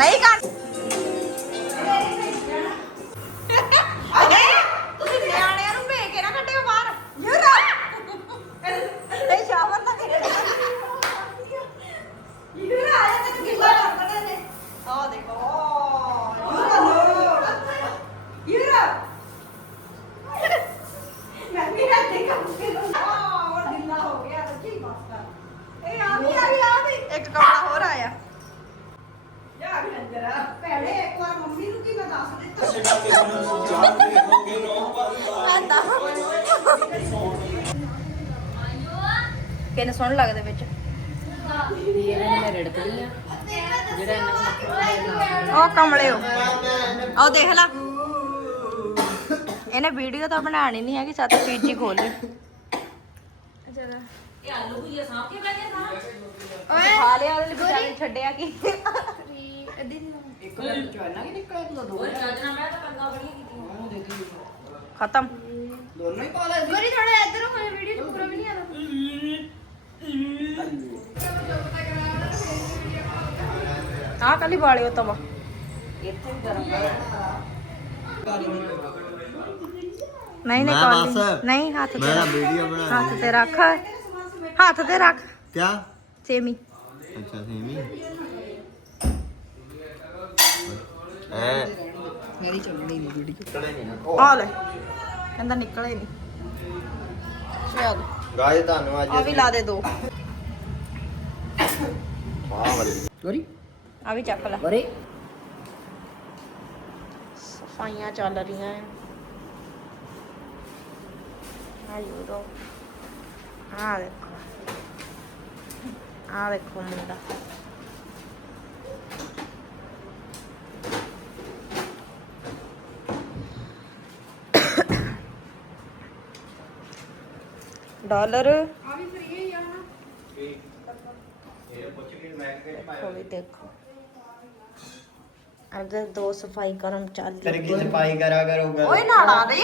ਨਹੀਂ ਕਰ ਤੁਸੀਂ ਨਿਆਣਿਆਂ ਨੂੰ ਭੇਜ ਕੇ ਨਾ ਕੱਢਿਓ ਬਾਹਰ ਯੂਰਾ ਇਹ ਸ਼ਾਵਰ ਨਾ ਕਰੇ ਯੂਰਾ ਆਇਆ ਤਾਂ ਗਿੱਲਾ ਕਰ ਦੇਣਾ ਨੇ ਆ ਦੇਖੋ ਯੂਰਾ ਯੂਰਾ ਮੈਂ ਵੀ ਨਾ ਦੇਖਾਂ ਕਿ ਉਹ ਗਿੱਲਾ ਹੋ ਗਿਆ ਸੱਚੀ ਬਸ ਇਹ ਆ ਵੀ ਆ ਵੀ ਆ ਵੀ ਇੱਕ ਕਮਰਾ ਹੋਰ ਆਇਆ ਯਾ ਵੀ ਅੰਦਰ ਵਾਰ ਮੰਮੀ ਨੂੰ ਕੀ ਮੈਂ ਦੱਸ ਦਿੱਤਾ? ਆਂਦਾ ਕਿੰਨੇ ਸੋਹਣੇ ਲੱਗਦੇ ਵਿੱਚ? ਇਹਨਾਂ ਨੇ ਰੜਕਣੀ ਆ ਜਿਹੜਾ ਇਹਨਾਂ ਉਹ ਕਮਲੇ ਹੋ। ਉਹ ਦੇਖ ਲਾ। ਇਹਨੇ ਵੀਡੀਓ ਤਾਂ ਬਣਾਣੀ ਨਹੀਂ ਹੈਗੀ ਸੱਤ ਪੀਜੀ ਖੋਲ ਲਈ। ਇਹ ਆਲੂ ਭੁਜੀਆ ਸਾਂਭ ਕੇ ਬਹਿ ਗਏ ਸਾਂ ਓਏ ਖਾ ਲਿਆ ਉਹਨੇ ਵਿਚਾਰੇ ਛੱਡਿਆ ਕੀ? ਇੱਕ ਵਾਰ ਚੋਣਾ ਕਿ ਨਿਕਲਿਆ ਤੂੰ ਦੋ ਚਾਜਣਾ ਮੈਂ ਤਾਂ ਕੰਗਾ ਬੜੀਆਂ ਕੀਤੀਆਂ ਉਹਨੂੰ ਦੇਖੀ ਖਤਮ ਦੋਨੋਂ ਹੀ ਪਾ ਲੈ ਗੋਰੀ ਥੋੜਾ ਇੱਧਰ ਹੋਏ ਵੀਡੀਓ ਚ ਪੂਰਾ ਵੀ ਨਹੀਂ ਆਣਾ ਆਹ ਕੱਲੀ ਵਾਲਿਓ ਤਵਾ ਇੱਥੇ ਵੀ ਗਰਮ ਨਹੀਂ ਨਹੀਂ ਮੈਂ ਕਾਲੀ ਬਸ। ਨਹੀਂ ਹੱਥ ਤੇ ਮੈਂ ਰੱਖ। ਵੀਡੀਓ ਬਣਾ ਹੱਥ ਤੇ ਰੱਖ ਹੱਥ ਤੇ ਰੱਖ ਕਿਆ ਸੇਮੀ ਅੱਛਾ ਸੇਮੀ ਐ ਮੇਰੀ ਚੱਲਣੀ ਨਹੀਂ ਵੀਡੀਓ ਨਿਕਲੇ ਨਹੀਂ ਨਾ। ਆ ਲੈ। ਕਹਿੰਦਾ ਨਿਕਲੇ ਨਹੀਂ ਚਲ ਗਾਇ ਤੁਹਾਨੂੰ ਅੱਜ ਆ ਵੀ ਲਾ ਦੇ ਦੋ। ਵਾਹ ਵਾਲੀ। ਗੋਰੀ ਆ ਵੀ ਚੱਕ ਲੈ। ਗੋਰੀ ਸਫਾਈਆਂ ਚੱਲ ਰਹੀਆਂ ਆ ਆ ਯੂਰੋ ਆ ਦੇਖੋ। ਆ ਦੇਖੋ ਮੁੰਡਾ। ਡਾਲਰ। ਆ ਵੀ ਫ੍ਰੀ ਹੀ ਆ ਨਾ ਦੇਖੋ। ਵੀ ਦੇਖੋ ਅਗਰ ਦੋ ਸਫ਼ਾਈ ਕਰਮ ਚੱਲ ਤੇਰੇ ਕੀ ਸਫ਼ਾਈ ਕਰਾ ਕਰੋਗਾ ਓਏ ਨਾੜਾ ਦੇ।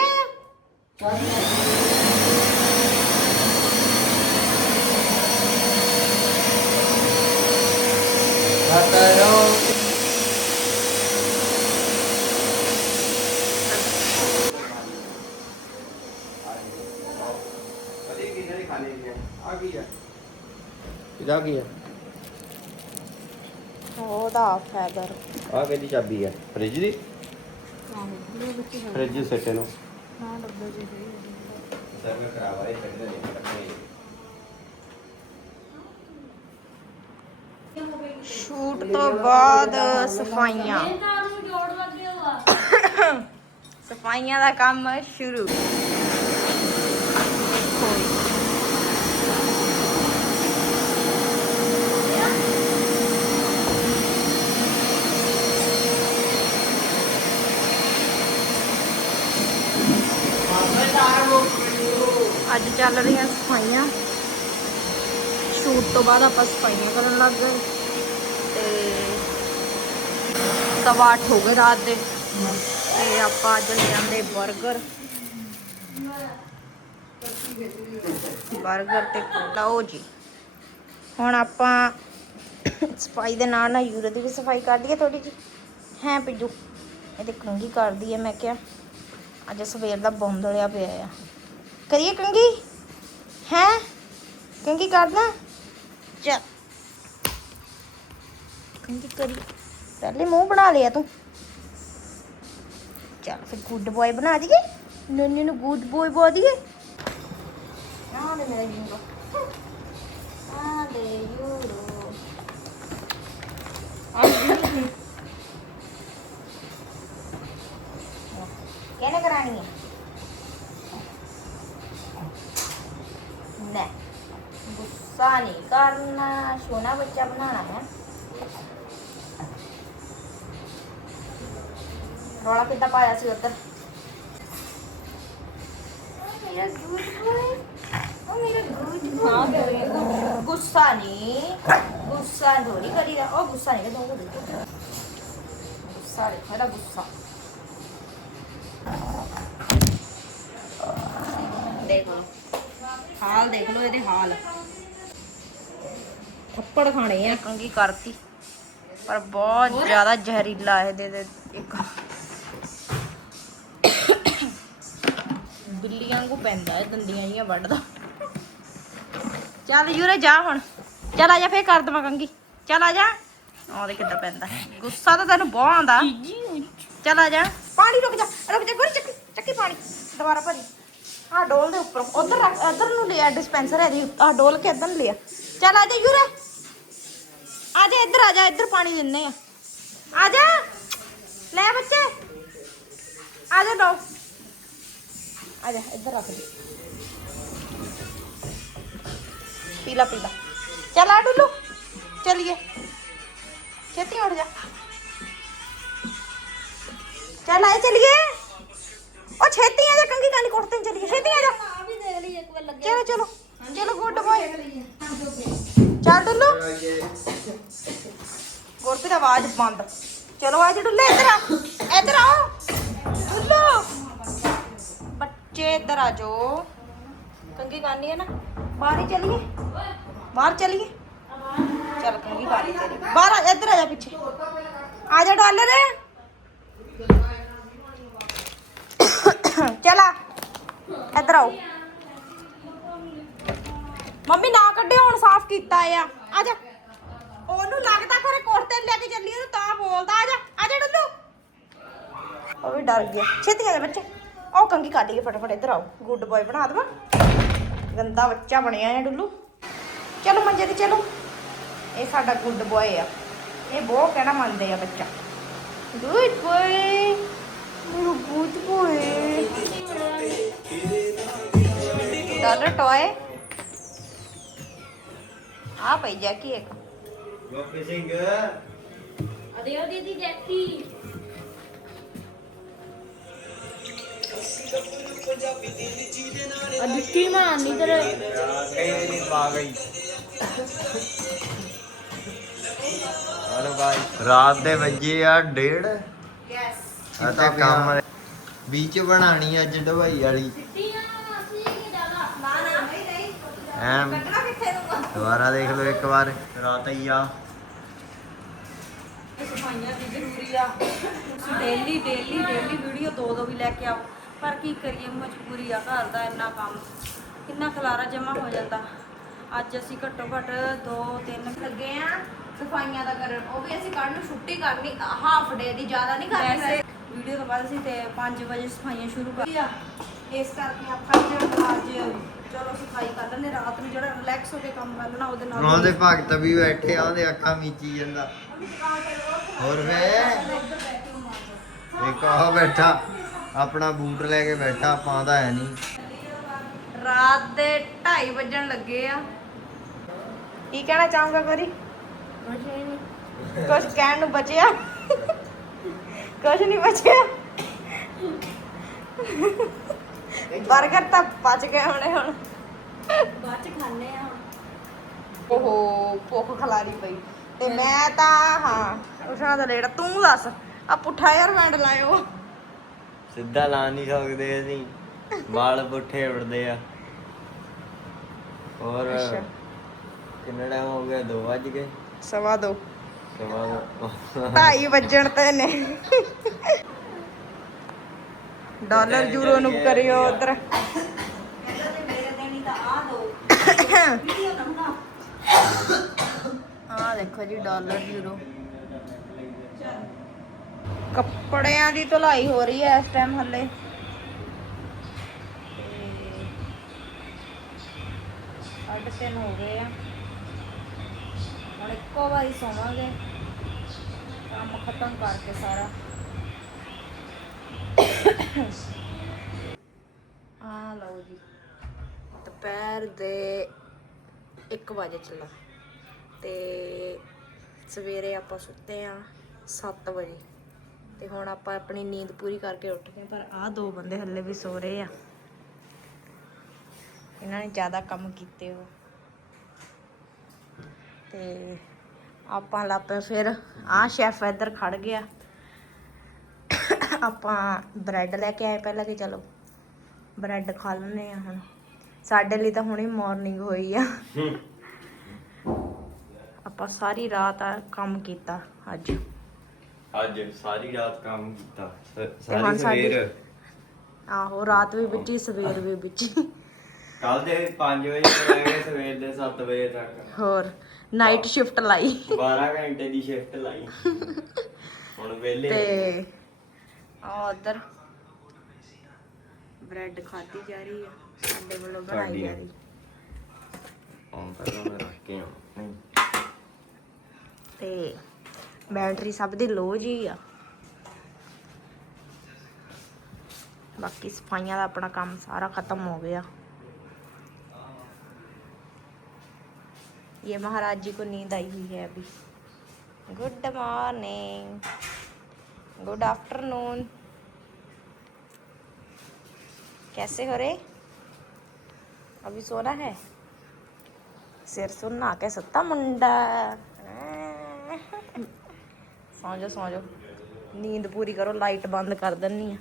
ਆ ਕਰੋ ਕਿਹਦਾ ਕੀ ਹੈ ਉਹਦਾ ਫੈਦਰ ਆ ਕਿਹਦੀ ਚਾਬੀ ਹੈ ਫ੍ਰਿਜ ਦੀ? ਫ੍ਰਿਜ ਸੈਟ ਨੂੰ। ਹਾਂ ਡੱਬੇ ਜੀ ਸਰ ਮੈਂ ਕਰਾਵਾ ਇਹ ਛੱਡ ਦੇ ਰੱਖੇ ਸ਼ੂਟ ਤੋਂ ਬਾਅਦ ਸਫਾਈਆਂ। ਨੂੰ ਸਫਾਈਆਂ ਦਾ ਕੰਮ ਸ਼ੁਰੂ। ਅੱਜ ਚੱਲ ਰਹੀਆਂ ਸਫਾਈਆਂ। ਸ਼ੂਟ ਤੋਂ ਬਾਅਦ ਆਪਾਂ ਸਫਾਈਆਂ ਕਰਨ ਲੱਗ ਗਏ। ਤੇ ਸਵਾ ਅੱਠ ਹੋ ਗਏ ਰਾਤ ਦੇ। ਤੇ ਆਪਾਂ ਅੱਜ ਲੈ ਆਂਦੇ 버ਗਰ 버ਗਰ ਤੇ ਲਓ ਜੀ। ਹੁਣ ਆਪਾਂ ਸਫ਼ਾਈ ਦੇ ਨਾਲ ਨਾਲ ਯੂਰੇ ਦੀ ਵੀ ਸਫ਼ਾਈ ਕਰ ਦਈਏ ਥੋੜੀ ਜੀ ਹੈ ਪਿੱਜੂ, ਇਹ ਤੇ ਕੰਗੀ ਕਰਦੀ ਹੈ, ਮੈਂ ਕਿਹਾ ਅੱਜ ਸਵੇਰ ਦਾ ਬੌਂਦਲਿਆ ਪਿਆ ਆ। ਕਰੀਏ ਕੰਗੀ ਹੈ? ਕੰਗੀ ਕਰਦਾ ਚੱਲ ਕੰਗੀ ਕਰੀ। ਪਹਿਲੇ ਮੂੰਹ ਬਣਾ ਲਿਆ ਤੂੰ। ਚੱਲ ਫਿਰ ਗੁੱਡ ਬॉय ਬਣਾ ਦਈਏ। ਨੰਨੇ ਨੂੰ ਗੁੱਡ ਬॉय ਬਣਾ ਦਈਏ। ਆ ਲੈ ਮੇਰਾ ਯੂਰੋ। ਆ ਲੈ ਯੂਰੋ। ਆ ਲੈ ਕਿਹਨੇ ਕਰਾਣੀ ਹੈ ਨਹੀਂ ਗੁੱਸਾ ਨਹੀਂ ਕਰਨਾ ਸੋਨਾ ਬੱਚਾ ਬਣਾਉਣਾ ਹੈ ਰੌਲਾ ਕਿੱਦਾਂ ਪਾਇਆ ਸੀ ਉੱਧਰ? ਮੇਰਾ ਗੁੱਡ ਬॉय ਉਹ ਮੇਰਾ ਗੁੱਡ ਗੁੱਸਾ ਨਹੀਂ, ਗੁੱਸਾ ਥੋੜੀ ਕਰੀਦਾ। ਉਹ ਗੁੱਸਾ ਨਹੀਂ ਕਰਦਾ ਉਹ ਦੇਖੋ ਗੁੱਸਾ ਦੇਖੋ, ਇਹਦਾ ਗੁੱਸਾ। ਦੇਖ ਲਓ ਹਾਲ ਦੇਖ ਲਓ ਇਹਦੇ ਹਾਲ। ਥੱਪੜ ਖਾਣੇ ਆ। ਕੰਗੀ ਕਰਤੀ। ਪਰ ਬਹੁਤ ਜ਼ਿਆਦਾ ਜ਼ਹਿਰੀਲਾ ਹੈ ਦੇ ਦੇ ਇੱਕ। ਬਿੱਲੀਆਂ ਵਾਂਗੂ ਪੈਂਦਾ ਹੈ ਦੰਦੀਆਂ ਜੀਆਂ ਵੱਢਦਾ। ਚੱਲ ਯੂਰੇ ਜਾ ਹੁਣ। ਚੱਲ ਆ ਜਾ ਫੇਰ ਕਰ ਦਵਾਂ ਕੰਗੀ ਚੱਲ ਆ ਜਾ। ਉਹਦੇ ਕਿੱਦਾਂ ਪੈਂਦਾ। ਗੁੱਸਾ ਤਾਂ ਤੈਨੂੰ ਬਹੁਤ ਆਉਂਦਾ। ਚੱਲ ਆ ਜਾ। ਪਾਣੀ ਰੁਕ ਜਾ ਰੁਕ ਜਾ ਗੁਰ ਚੱਕੀ ਚੱਕੀ ਪਾਣੀ। ਦੁਬਾਰਾ ਭਰੀ ਆ ਡੋਲ ਦੇ ਉੱਪਰ। ਉਧਰ ਉਧਰ ਨੂੰ ਲਿਆ ਡਿਸਪੈਂਸਰ ਹੈ ਦੀ ਆ ਡੋਲ ਕੇ ਇਧਰ ਨੂੰ ਲਿਆ। ਚੱਲ ਆ ਜਾ ਯੂਰੇ ਆ ਜਾ ਇੱਧਰ ਆ ਜਾ ਇੱਧਰ ਪਾਣੀ ਦਿੰਨੇ ਆ ਆ ਜਾ ਲੈ ਬੱਚੇ ਆ ਜਾ ਲਓ ਆ ਜਾ ਇੱਧਰ ਰੱਖ ਦੇ ਪੀਲਾ ਪੀਲਾ ਚੱਲ ਆ ਡੁੱਲੂ ਚਲਿਏ ਛੇਤੀ ਉੱਠ ਜਾ ਚੱਲ ਆਏ ਚਲਿਏ ਉਹ ਛੇਤੀ ਆ ਜਾ ਕੰਗੀ ਕਾਲੀ ਚੱਲ ਡੁੱਲੂ। ਗੁਰਪ੍ਰੀਤ ਆਵਾਜ਼ ਬੰਦ। ਚਲੋ ਆ ਜਾ ਡੁੱਲੇ, ਇੱਧਰ ਆ। ਇੱਧਰ ਆਓ। ਡੁੱਲੂ। ਬੱਚੇ ਇੱਧਰ ਆ ਜਾਓ। ਕੰਗੀ ਕਰਨੀ ਹੈ ਨਾ? ਬਾਹਰ ਹੀ ਚਲੀਏ। ਬਾਹਰ ਚੱਲੀਏ। ਚੱਲ ਕੰਗੀ ਕਾਲੀ ਤੇਰੀ। ਬਾਹਰ ਆ, ਇੱਧਰ ਆ ਜਾ ਪਿੱਛੇ। ਆ ਜਾ ਡਾਲਰ। ਚਲਾ ਇੱਧਰ ਆਓ। ਮੰਮੀ ਨਾ ਕੱਢਿਓ, ਹੁਣ ਸਾਫ਼ ਕੀਤਾ ਆ। ਆ ਜਾ। ਉਹਨੂੰ ਲੱਗਦਾ ਖਰੇ ਕੋਰਤੇ ਲੈ ਕੇ ਚੱਲੀ ਉਹਨੂੰ ਤਾਂ ਬੋਲਦਾ। ਆ ਜਾ ਆ ਜਾ ਡੱਲੂ। ਉਹ ਵੀ ਡਰ ਗਿਆ। ਛੇਤੀ ਆ ਜਾ ਬੱਚੇ। ਉਹ ਕੰਗੀ ਕੱਢ ਲਈਏ ਫਟਾਫਟ ਇੱਧਰ ਆਓ। ਗੁੱਡ ਬॉय ਬਣਾ ਦਵਾ। ਗੰਦਾ ਬੱਚਾ ਬਣਿਆ ਹੈ ਡੁੱਲੂ। ਚਲੋ ਮੰਜੇ ਤੇ ਚਲੋ। ਇਹ ਸਾਡਾ ਗੁੱਡ ਬॉय ਆ। ਇਹ ਬਹੁਤ ਕਹਿਣਾ ਮੰਨਦੇ ਆ ਬੱਚਾ। ਗੁੱਡ ਬॉय ਮੇਰਾ ਗੁੱਡ ਬॉय ਦਾਦਾ ਟੋਏ। ਆ ਪਈ ਜਾ ਕੀ ਇੱਕ। ਗੋਪੀ ਸਿੰਘ। ਅਦੇ ਉਹ ਦੀਦੀ ਜੈਕੀ। ਅਦਿੱਤੀ ਮਾਂ ਨਹੀਂ ਤੇਰੇ ਗਈ ਮੇਰੀ ਮਾਂ ਗਈ ਹਲੋ ਗਾਈ ਰਾਤ ਦੇ ਵਜੇ ਆ ਡੇਢ। ਯੈਸ ਅਤੇ ਕੰਮ ਬੀਚ ਬਣਾਣੀ ਅੱਜ ਢਵਾਈ ਵਾਲੀ। ਐਮ ਦੁਬਾਰਾ ਦੇਖ ਲਓ ਇੱਕ ਵਾਰ। ਰਾਤ ਹੀ ਆ। ਸਫਾਈਆਂ ਦੀ ਜ਼ਰੂਰੀ ਆ। ਤੁਸੀਂ ਡੇਲੀ ਡੇਲੀ ਡੇਲੀ ਵੀਡੀਓ ਦੋ ਦੋ ਵੀ ਲੈ ਕੇ ਆਓ। ਪਰ ਕੀ ਕਰੀਏ ਮਜਬੂਰੀ ਆ ਘਰ ਦਾ ਇੰਨਾ ਕੰਮ। ਕਿੰਨਾ ਖਲਾਰਾ ਜਮਾ ਹੋ ਜਾਂਦਾ। ਅੱਜ ਅਸੀਂ ਘੱਟੋ ਘੱਟ ਦੋ ਤਿੰਨ ਲੱਗੇ ਆ। ਸਫਾਈਆਂ ਦਾ ਕਰਨ। ਉਹ ਵੀ ਅਸੀਂ ਕੱਲ ਨੂੰ ਛੁੱਟੀ ਕਰਨੀ ਹਾਫ ਡੇ ਦੀ ਜ਼ਿਆਦਾ ਨਹੀਂ ਕਰਨੀ ਵੈਸੇ ਵੀਡੀਓ ਤੋਂ ਬਾਅਦ ਅਸੀਂ ਤੇ 5 ਵਜੇ ਸਫਾਈਆਂ ਸ਼ੁਰੂ ਕਰ ਇਸ ਕਰਕੇ ਆਪਾਂ ਅੱਜ ਚਲੋ ਸਫ਼ਾਈ ਕਰ ਲੈਂਦੇ ਰਾਤ ਨੂੰ ਜਿਹੜਾ ਰਿਲੈਕਸ ਹੋ ਕੇ ਕੰਮ ਕਰ ਲੈਣਾ ਉਹਦੇ ਨਾਲ ਉਹਦੇ ਭਗਤ ਵੀ ਬੈਠੇ ਆ ਉਹਦੇ ਅੱਖਾਂ ਮੀਚੀ ਜਾਂਦਾ। ਹੋਰ ਵੇ। ਇੱਕ ਆ ਬੈਠਾ ਆਪਣਾ ਬੂਟ ਲੈ ਕੇ ਬੈਠਾ ਪਾਉਂਦਾ ਹੈ ਨਹੀਂ। ਰਾਤ ਦੇ 2:30 ਵੱਜਣ ਲੱਗੇ ਆ। ਕੀ ਕਹਿਣਾ ਚਾਹੂੰਗਾ ਕਰੀ ਕੁਝ ਕਹਿਣ ਨੂੰ ਬਚਿਆ? ਕੁਝ ਨਹੀਂ ਬਚਿਆ? 버ਗਰ ਤਾਂ ਪਚ ਗਏ ਹੋਣੇ ਹੁਣ। ਬਾਅਦ ਚ ਖਾਣੇ ਆ ਓਹੋ ਭੁੱਖ ਖਲਾਰੀ ਪਈ। ਤੇ ਮੈਂ ਤਾਂ ਹਾਂ ਉਠਣਾ ਤਾਂ ਲੇਟ ਤੂੰ ਦੱਸ ਆ ਪੁੱਠਾ ਯਾਰ ਵੈਂਡ ਲਾਇਓ। ਸਿੱਧਾ ਲਾ ਨਹੀਂ ਸਕਦੇ ਅਸੀਂ। ਵਾਲ ਪੁੱਠੇ ਉੜਦੇ ਆ। ਹੋਰ ਅੱਛਾ। ਕਿੰਨਾ ਟਾਈਮ ਹੋ ਗਿਆ? 2 ਵੱਜ ਗਏ। ਸਵਾ ਦੋ। ਸਵਾ ਦੋ। 2:30 ਵੱਜਣ ਤੇ ਨੇ। ਡਾਲਰ ਯੂਰੋ ਨੂੰ ਕਰਿਓ ਉਧਰ। ਆ ਦੇਖੋ ਜੀ, ਡਾਲਰ ਯੂਰੋ। ਕੱਪੜਿਆਂ ਦੀ ਧੁਲਾਈ ਹੋ ਰਹੀ ਹੈ ਇਸ ਟਾਈਮ ਹੱਲੇ। ਅੱਡ ਤਿੰਨ ਹੋ ਗਏ ਆ। ਹੁਣ ਇੱਕੋ ਵਾਰੀ ਸੌਵਾਂਗੇ। ਕੰਮ ਖਤਮ ਕਰਕੇ ਸਾਰਾ। ਆ ਲਓ ਜੀ। ਦੁਪਹਿਰ ਦੇ 1 ਵਜੇ ਚੱਲਾ। ਤੇ ਸਵੇਰੇ ਆਪਾਂ ਸੁੱਤੇ ਆ 7 ਵਜੇ। ਤੇ ਹੁਣ ਆਪਾਂ ਆਪਣੀ ਨੀਂਦ ਪੂਰੀ ਕਰਕੇ ਉੱਠ ਗਏ ਪਰ ਆਹ ਦੋ ਬੰਦੇ ਹੱਲੇ ਵੀ ਸੋ ਰਹੇ ਆ। ਇਹਨਾਂ ਨੇ ਜ਼ਿਆਦਾ ਕੰਮ ਕੀਤੇ ਹੋ ਤੇ ਆਪਾਂ ਲਾਪੇ ਫਿਰ ਆਹ ਸ਼ੈਫ ਇੱਧਰ ਖੜ ਗਿਆ। ਆਪਾਂ ਬ੍ਰੈਡ ਲੈ ਕੇ ਆਏ ਪਹਿਲਾਂ ਕਿ ਚਲੋ ਬ੍ਰੈਡ ਖਾ ਲੈਣੇ ਆ ਹੁਣ। ਸਾਡੇ ਲਈ ਤਾਂ ਹੁਣੇ ਮਾਰਨਿੰਗ ਹੋਈ ਆ। ਆਪਾਂ ਸਾਰੀ ਰਾਤ ਆ ਕੰਮ ਕੀਤਾ ਅੱਜ। ਅੱਜ ਸਾਰੀ ਰਾਤ ਕੰਮ ਕੀਤਾ। ਸਾਰੀ ਸਵੇਰ। ਆਹੋ ਰਾਤ ਵੀ ਵਿੱਚੀ ਸਵੇਰ ਵੀ ਵਿੱਚੀ ਕੱਲ ਦੇ 5 ਵਜੇ ਤੋਂ ਲੈ ਕੇ ਸਵੇਰ ਦੇ 7 ਵਜੇ ਤੱਕ। ਹੋਰ ਨਾਈਟ ਸ਼ਿਫਟ ਲਾਈ। 12 ਘੰਟੇ ਦੀ ਸ਼ਿਫਟ ਲਾਈ। ਹੁਣ ਵੇਲੇ ਤੇ ਆ ਉਧਰ ਬ੍ਰੈਡ ਖਾਦੀ ਜਾ ਰਹੀ ਆ ਸਾਡੇ ਵੱਲੋਂ ਬਣਾਈ ਸਾਡੀ ਜਾ ਨੇ। ਰਹੀ ਹਾਂ ਪਹਿਲਾਂ ਮੈਂ ਰੱਖ ਕੇ ਆਉਂ ਨਹੀਂ ਤੇ ਬੈਟਰੀ ਸਭ ਦੀ ਲੋ ਜੀ ਆ ਬਾਕੀ ਸਫਾਈਆਂ ਦਾ ਆਪਣਾ ਕੰਮ ਸਾਰਾ ਖਤਮ ਹੋ गया ये महाराज जी को नींद आई हुई है अभी गुड मॉर्निंग गुड आफ्टरनून कैसे हो रे अभी सोना है सिर सुनना के सत्ता मुंडा ਸੌਂ ਜਾ ਸੌਂ ਜਾ ਨੀਂਦ ਪੂਰੀ ਕਰੋ ਲਾਈਟ ਬੰਦ ਕਰ ਦਿੰਨੀ ਆ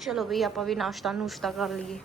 ਚਲੋ ਵੀ ਆਪਾਂ ਵੀ ਨਾਸ਼ਤਾ ਨੂਸ਼ਤਾ ਕਰ ਲਈਏ